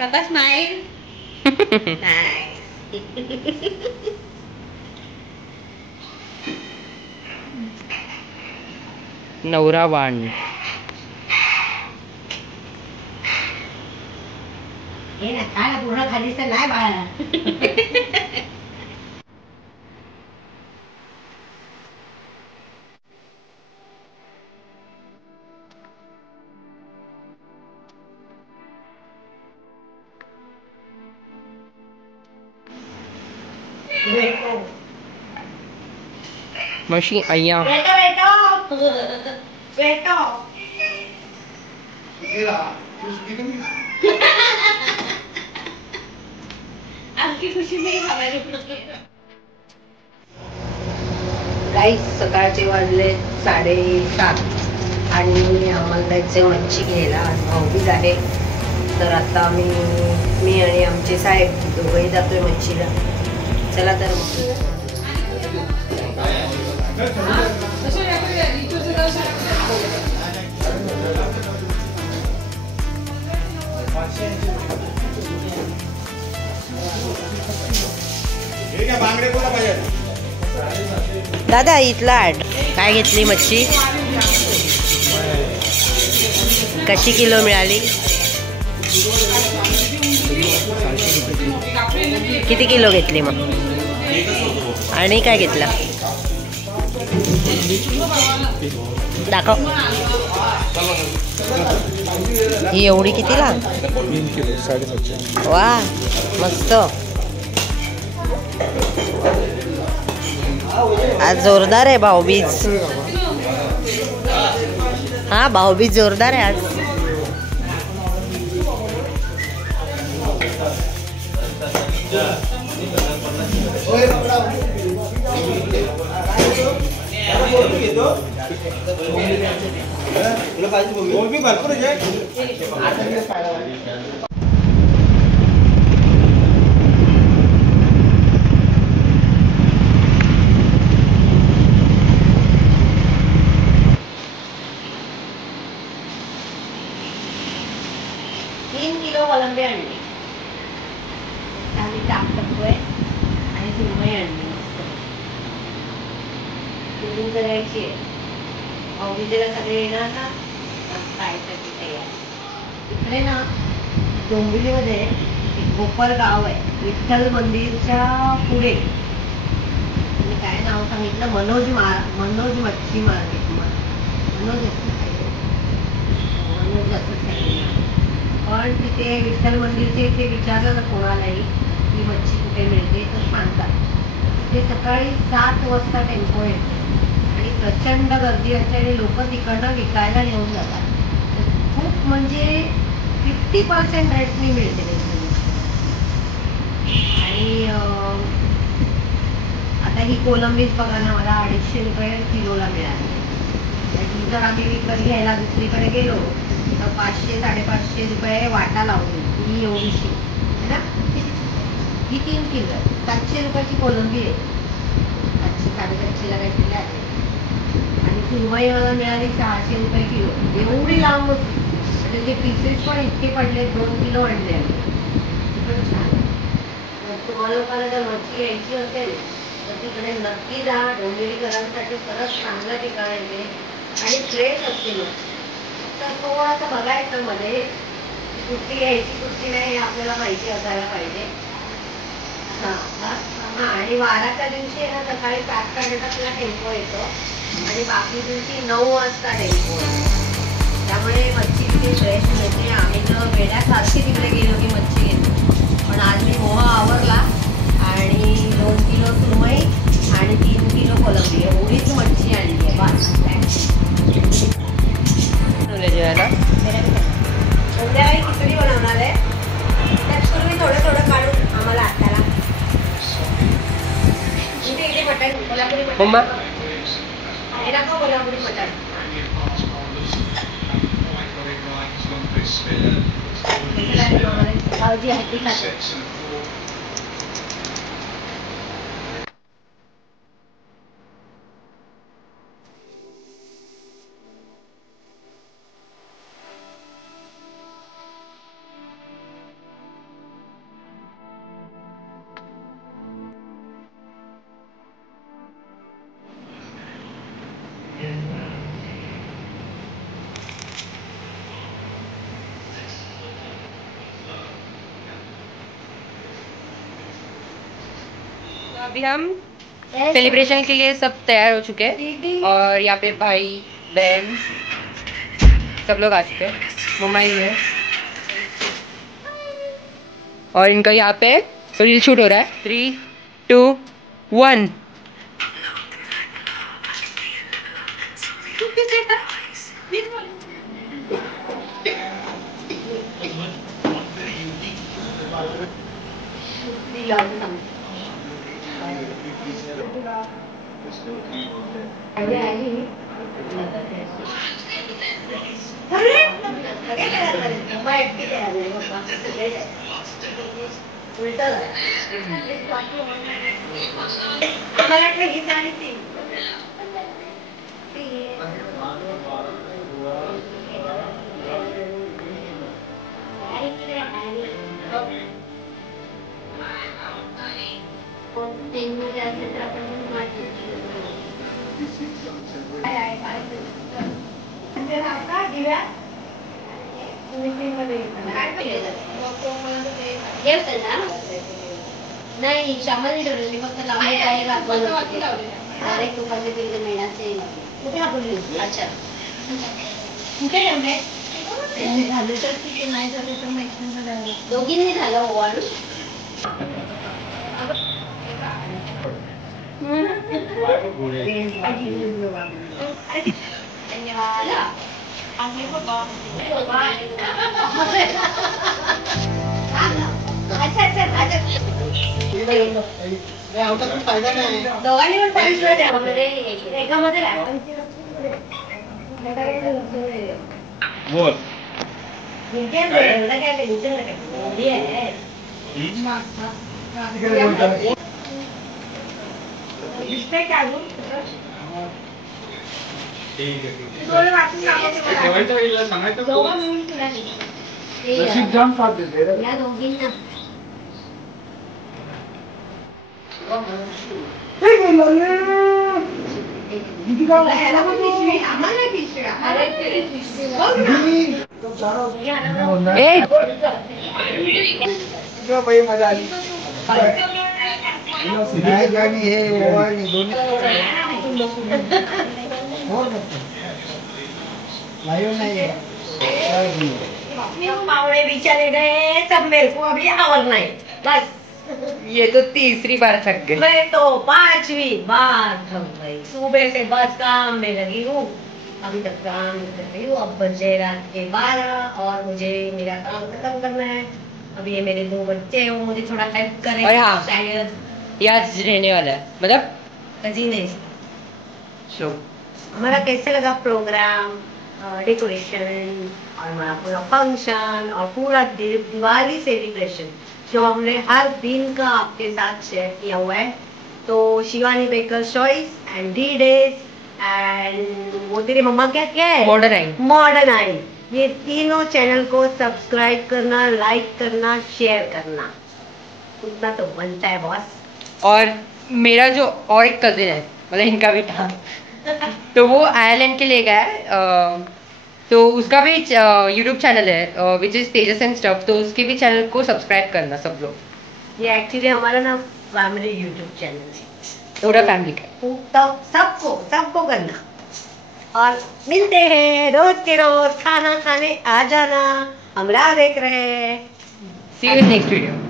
कथा स्माइल नवरा वाण हे ना खायला पूर्ण खालीच तर नाही बाळा. मशी अय्या गाईस सकाळचे वाजले 7:30 आणि आम्हाला जायचे मच्छी घ्यायला. भाऊबीज आहे तर आता मी आणि आमचे साहेब दोघंही जातोय मच्छीला. चला तर दादा इथला काय घेतली मच्छी? कशी किलो मिळाली? किती किलो घेतली मग? आणि काय घेतला दाखव. ही एवढी कितीला? 3 किलो 750. वा मस्त. आज जोरदार आहे भाऊबीज. हा भाऊबीज जोरदार आहे आज. कोलंबी आणली, आम्ही ताक टाकतोय आणि सुरमई आणली. फिरून करायची आहे. भाऊबीजेला सगळे येणार ना, खायसाठी तयार. इकडे ना डोंबिवलीमध्ये एक गोपाल गाव आहे, विठ्ठल मंदिरच्या पुढे. काय नाव सांगितलं? मनोज मच्छी मार्केट. मनोज पण तिथे विठ्ठल मंदिरचे इथे विचारलं ना कोणालाही की मच्छी कुठे मिळते तर सांगतात. तिथे सकाळी 7 वाजता टेम्पो येतो आणि प्रचंड गर्दी असते आणि लोक तिकडनं विकायला घेऊन जातात. खूप म्हणजे 50% रेटनी मिळते. आणि आता ही कोलंबीच बघा ना, मला 250 रुपये किलोला मिळाली. जर आम्ही विकत घ्यायला दुसरीकडे गेलो तर 500-550 रुपये वाटा लावली. ही एवढीशी है ना, ही 3 किलो 700 रुपयाची कोलंबी आहे. 700-750ला काहीतरी आहे. आणि सुरमई मला मिळाली 600 रुपये किलो. एवढी लांब होती म्हणजे ते पीसेस पण इतके पडले. 2 किलो आणले आम्ही. पण छान. तुम्हाला लोकांना जर मच्छी घ्यायची असेल तर तिकडे नक्की जा. डोंबिवलीकरांसाठी खरंच चांगलं ठिकाण आहे ते आणि फ्रेश असते मच्छी. तर थोडंसं बघायचं मध्ये कुठली घ्यायची कुठली नाही हे आपल्याला माहिती असायला पाहिजे. आणि वाराच्या दिवशी ना सकाळी 7-7:30ला टेम्पो येतो आणि बाकी दिवशी 9 वाजता टेम्पो येतो. त्यामुळे मच्छी तिथे फ्रेश मिळते. आम्ही तर वेड्यासारखी तिकडे गेलो की मच्छी घेतो. पण आज मी मोह आवरला आणि 2 किलो सुरमई आणि 3 किलो कोलंबी एवढीच मच्छी आणली आहे. जेवायला संध्याकाळी खिचडी बनवणार आहे. त्यापूर्वी थोडं थोडं काढून आम्हाला हाताला इथे मटण कोल्हापुरी मटण हे दाखव. कोल्हापुरी मटण भाऊजी हत्ती खाते. अभी हम सेलिब्रेशन के लिए सब तैयार हो चुके हैं और यहाँ पे भाई बहन सब लोग आ चुके हैं। मम्मा ही है और इनका यहाँ पे रील शूट हो रहा है। 3, 2, 1। नाही शामल ठेवलेली फक्त लावले काय डायरेक्ट तुपाचे तेल मिळाचे कुठे आपली अच्छा कुठे ठेवले झाले तर ठीक आहे नाही झाले तर माहिती दोघींनी झालं ओवाळून फायदा नाही दोघांनी पण पाहिजे त्यामध्ये एकामध्ये बोल जाम साथ देते या दोघींना मजा आली पावड़े भी चले गए सब मेरे को अभी और नहीं बस ये तो तीसरी बार थक गए। मैं तो 5वीं बार थक गई सुबह से बस काम में लगी हूँ अभी तक काम कर रही हूँ अब बजे रात के 12 और मुझे मेरा काम खत्म करना है अभी ये मेरे 2 बच्चे हैं मुझे थोड़ा हेल्प करें और हाँ। शायद याद रहने वाला है मतलब जी नहीं शो हमारा कैसे लगा प्रोग्राम डेकोरेशन और हमारा पूरा फंक्शन और पूरा दिवाली सेलिब्रेशन जो हमने हर दिन का आपके साथ शेयर किया हुआ है तो Shivani baker choice end D days end वो तेरी मम्मा क्या क्या है मॉडर्न आई ये तीनों चैनल को सब्सक्राइब करना लाइक करना शेयर करना उतना तो बनता है बॉस। और मेरा जो और एक कजिन है मतलब इनका भी था तो वो आयरलैंड के लिए गया है तो उसका भी यूट्यूब चैनल है which is Tejas end stuff तो उसके भी चैनल को सब्सक्राइब करना सब लोग। ये एक्चुअली हमारा ना फैमिली यूट्यूब चैनल है पूरा फैमिली का तो सबको करना और मिलते हैं रोज के रोज खाना खाने आ जाना हम राह देख रहे हैं। See you next video.